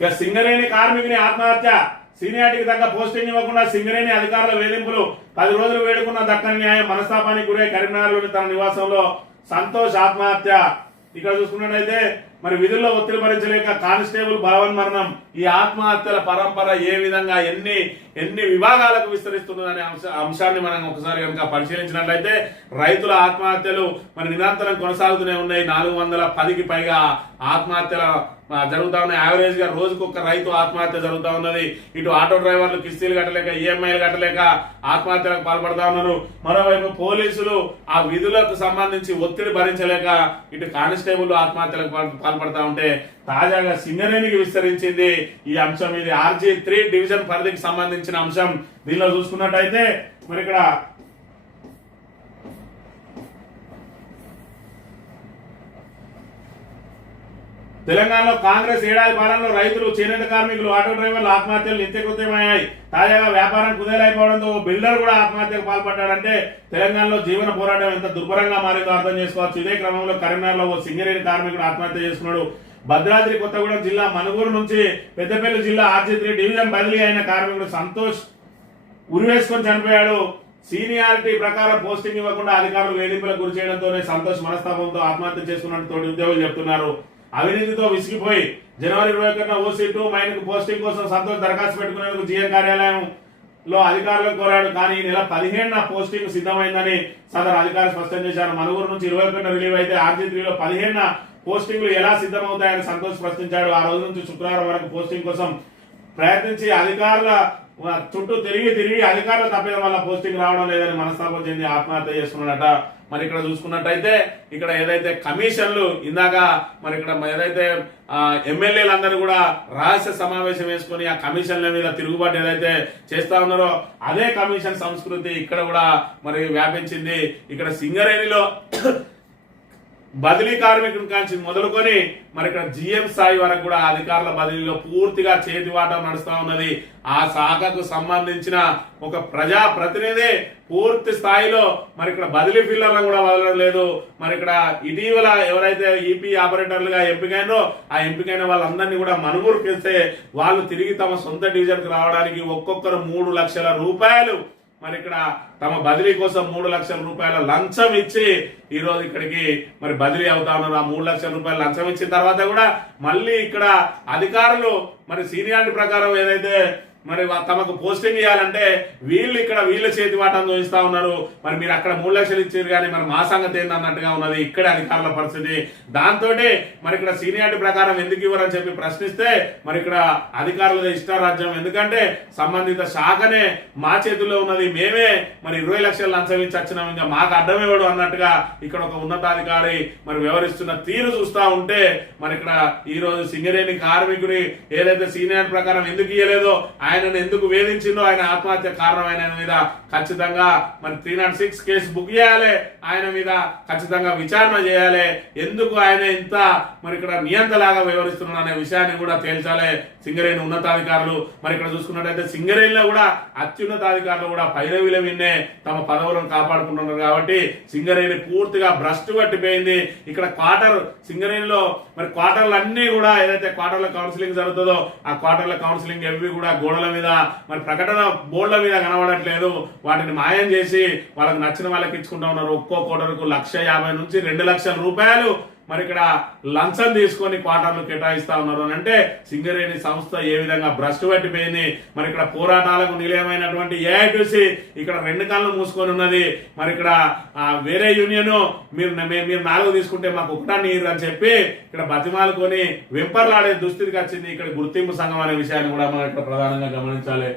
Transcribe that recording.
ఇక సింగరేణి కార్మికుని ఆత్మహత్య, సీనియారిటీకి తగ్గ పోస్టింగ్ ఇవ్వకుండా సింగరేణి అధికారుల వేధింపులు, 10 రోజులు వేడుకున్న దక్కని న్యాయం, మనస్తాపానికి గురై కరీంనగర్లోని తన నివాసంలో సంతోష్ ఆత్మహత్య. ఇక్కడ చూసుకున్నట్టయితే మరి విధుల్లో ఒత్తిడి భరించలేక కానిస్టేబుల్ బలవన్ మరణం. ఈ ఆత్మహత్యల పరంపర ఏ విధంగా ఎన్ని విభాగాలకు విస్తరిస్తున్నదనే అంశాన్ని మనం ఒకసారి కనుక పరిశీలించినట్లయితే రైతుల ఆత్మహత్యలు మరి నిరంతరం కొనసాగుతూనే ఉన్నాయి. 410కి పైగా ఆత్మహత్యల జరుగుతా ఉన్నాయి. యావరేజ్ గా రోజుకు ఒక రైతు ఆత్మహత్య జరుగుతా ఉన్నది. ఇటు ఆటో డ్రైవర్లు కిస్తీలు కట్టలేక, ఈఎంఐలు కట్టలేక ఆత్మహత్యలకు పాల్పడతా ఉన్నారు. మరోవైపు పోలీసులు ఆ విధులకు సంబంధించి ఒత్తిడి భరించలేక ఇటు కానిస్టేబుల్ ఆత్మహత్యలకు పాల్పడతా ఉంటే తాజాగా సింగరేణికి విస్తరించింది ఈ అంశం. ఇది RG3 డివిజన్ పరిధికి సంబంధించిన అంశం. దీనిలో చూసుకున్నట్టయితే మరి ఇక్కడ తెలంగాణలో కాంగ్రెస్ ఏడాది పాలనలో రైతులు, చేనేత కార్మికులు, ఆటో డ్రైవర్లు ఆత్మహత్యలు నిత్యకృత్యమయ్యాయి. తాజాగా వ్యాపారం కుదేలైపోవడంతో బిల్డర్ కూడా ఆత్మహత్యకు పాల్పడ్డాడంటే తెలంగాణలో జీవన పోరాటం ఎంత దుర్భరంగా మారిందో అర్థం చేసుకోవచ్చు. ఇదే క్రమంలో కరీంనగర్లో ఓ సింగరేణి కార్మికుడు ఆత్మహత్య చేసుకున్నాడు. భద్రాద్రి కొత్తగూడెం జిల్లా మనుగూరు నుంచి పెద్దపల్లి జిల్లా RG3 డివిజన్ బదిలీ అయిన కార్మికుడు సంతోష్ ఉరివేసుకొని చనిపోయాడు. సీనియారిటీ ప్రకారం పోస్టింగ్ ఇవ్వకుండా అధికారులు వేధింపులకు గురి చేయడంతోనే సంతోష్ మనస్తాపంతో ఆత్మహత్య చేసుకున్నట్టు తోటి ఉద్యోగులు చెప్తున్నారు. అవినీతితో విసిగిపోయి జనవరి 21న OC2 మైన్ పోస్టింగ్ కోసం సంతోష్ దరఖాస్తు పెట్టుకునేందుకు GM కార్యాలయంలో అధికారులకు కోరాడు. కానీ ఈ నెల 15న పోస్టింగ్ సిద్ధమైందని సదరు అధికారులు స్పష్టం చేశారు. మనుగూరు నుంచి 21న రిలీవ్ అయితే RG3లో 15న పోస్టింగ్లు ఎలా సిద్ధమవుతాయని సంతోష్ ప్రశ్నించాడు. ఆ రోజు నుంచి శుక్రవారం వరకు పోస్టింగ్ కోసం ప్రయత్నించి అధికారుల చుట్టూ తిరిగి అధికారుల తప్పేయడం వల్ల పోస్టింగ్ రావడం లేదని మనస్తాపం చెంది ఆత్మహత్య చేసుకున్నాడట. మరి ఇక్కడ చూసుకున్నట్టయితే ఇక్కడ ఏదైతే కమిషన్లు ఇందాక మరి ఇక్కడ ఏదైతే ఎమ్మెల్యేలందరూ కూడా రహస్య సమావేశం వేసుకుని ఆ కమిషన్ల మీద తిరుగుబాటు ఏదైతే చేస్తా ఉన్నారో అదే కమిషన్ సంస్కృతి ఇక్కడ కూడా మరి వ్యాపించింది. ఇక్కడ సింగరేణిలో బదిలీ కార్మికుడి కాంచి మొదలుకొని మరి ఇక్కడ GM స్థాయి వరకు కూడా అధికారుల బదిలీలో పూర్తిగా చేతివాటం నడుస్తా ఉన్నది. ఆ శాఖకు సంబంధించిన ఒక ప్రజా ప్రతినిధి పూర్తి స్థాయిలో మరి ఇక్కడ బదిలీ ఫిల్లర్లను కూడా వదలడం లేదు. మరి ఇక్కడ ఇటీవల ఎవరైతే EP ఆపరేటర్లుగా ఎంపికైనో ఆ ఎంపికైన వాళ్ళందరినీ కూడా మనుగూరుకి వెళ్తే వాళ్ళు తిరిగి తమ సొంత డివిజన్ కు రావడానికి ఒక్కొక్కరు 3 లక్షల రూపాయలు మరి ఇక్కడ తమ బదిలీ కోసం 3 లక్షల రూపాయల లంచం ఇచ్చి ఈ రోజు ఇక్కడికి మరి బదిలీ అవుతా ఉన్నారు. ఆ 3 లక్షల రూపాయలు లంచం ఇచ్చిన తర్వాత కూడా మళ్ళీ ఇక్కడ అధికారులు మరి సీనియారిటీ ప్రకారం ఏదైతే మరి తమకు పోస్టింగ్ ఇవ్వాలంటే వీళ్ళ చేతి వాటం చూపిస్తా ఉన్నారు. మరి మీరు అక్కడ 3 లక్షలు ఇచ్చారు కానీ మరి మా సంగతి ఏందన్నట్టుగా ఉన్నది ఇక్కడ అధికారుల పరిస్థితి. దాంతో మరి ఇక్కడ సీనియారిటీ ప్రకారం ఎందుకు ఇవ్వరని చెప్పి ప్రశ్నిస్తే మరి ఇక్కడ అధికారుల ఇష్టారాజ్యం. ఎందుకంటే సంబంధిత శాఖనే మా చేతుల్లో ఉన్నది, మేమే మరి 20 లక్షలు లంచం ఇచ్చి వచ్చినాం, ఇంకా మాకు అడ్డమేవాడు అన్నట్టుగా ఇక్కడ ఒక ఉన్నతాధికారి మరి వ్యవహరిస్తున్న తీరు చూస్తా ఉంటే మరి ఇక్కడ ఈ రోజు సింగరేణి కార్మికుడి ఏదైతే సీనియారిటీ ప్రకారం ఎందుకు ఇవ్వలేదో, ఆయనను ఎందుకు వేధించిందో, ఆయన ఆత్మహత్య కారణమైన మీద ఖచ్చితంగా మరి 306 కేసు బుక్ చేయాలి, ఆయన మీద ఖచ్చితంగా విచారణ చేయాలి. ఎందుకు ఆయన ఇంత మరి ఇక్కడ నియంతలాగా వ్యవహరిస్తున్నాడు అనే విషయాన్ని కూడా తేల్చాలి సింగరేణి ఉన్నతాధికారులు. మరి ఇక్కడ చూసుకున్నట్టయితే సింగరేణిలో కూడా అత్యున్నతాధికారులు కూడా పైరవిల విన్నే తమ పదవులను కాపాడుకుంటున్నారు. కాబట్టి సింగరేణి పూర్తిగా భ్రష్టు పట్టిపోయింది. ఇక్కడ సింగరేణిలో మరి క్వార్టర్లు అన్ని కూడా ఏదైతే క్వార్టర్ల కౌన్సిలింగ్ జరుగుతుందో ఆ క్వార్టర్ల కౌన్సిలింగ్ ఎవి కూడా గోడల మీద మరి ప్రకటన బోర్డుల మీద కనబడట్లేదు. వాటిని మాయం చేసి వాళ్ళకి నచ్చిన వాళ్ళకి ఇచ్చుకుంటా ఉన్నారు. ఒక్కో క్వార్టర్కు 1,50,000 నుంచి 2 లక్షల రూపాయలు మరి ఇక్కడ లంచం తీసుకొని క్వార్టర్లు కేటాయిస్తా ఉన్నారు అని అంటే సింగరేణి సంస్థ ఏ విధంగా భ్రష్టు పట్టిపోయింది. మరి ఇక్కడ పోరాటాలకు నిలయమైనటువంటి AITC ఇక్కడ 2 కళ్ళు మూసుకొని ఉన్నది. మరి ఇక్కడ వేరే యూనియన్ మీరు 4 తీసుకుంటే మాకు 1 అని చెప్పి ఇక్కడ బతిమాలుకొని వెంపర్లాడే దుస్థితికి వచ్చింది ఇక్కడ గుర్తింపు సంఘం అనే విషయాన్ని కూడా మనం ఇక్కడ ప్రధానంగా గమనించాలి.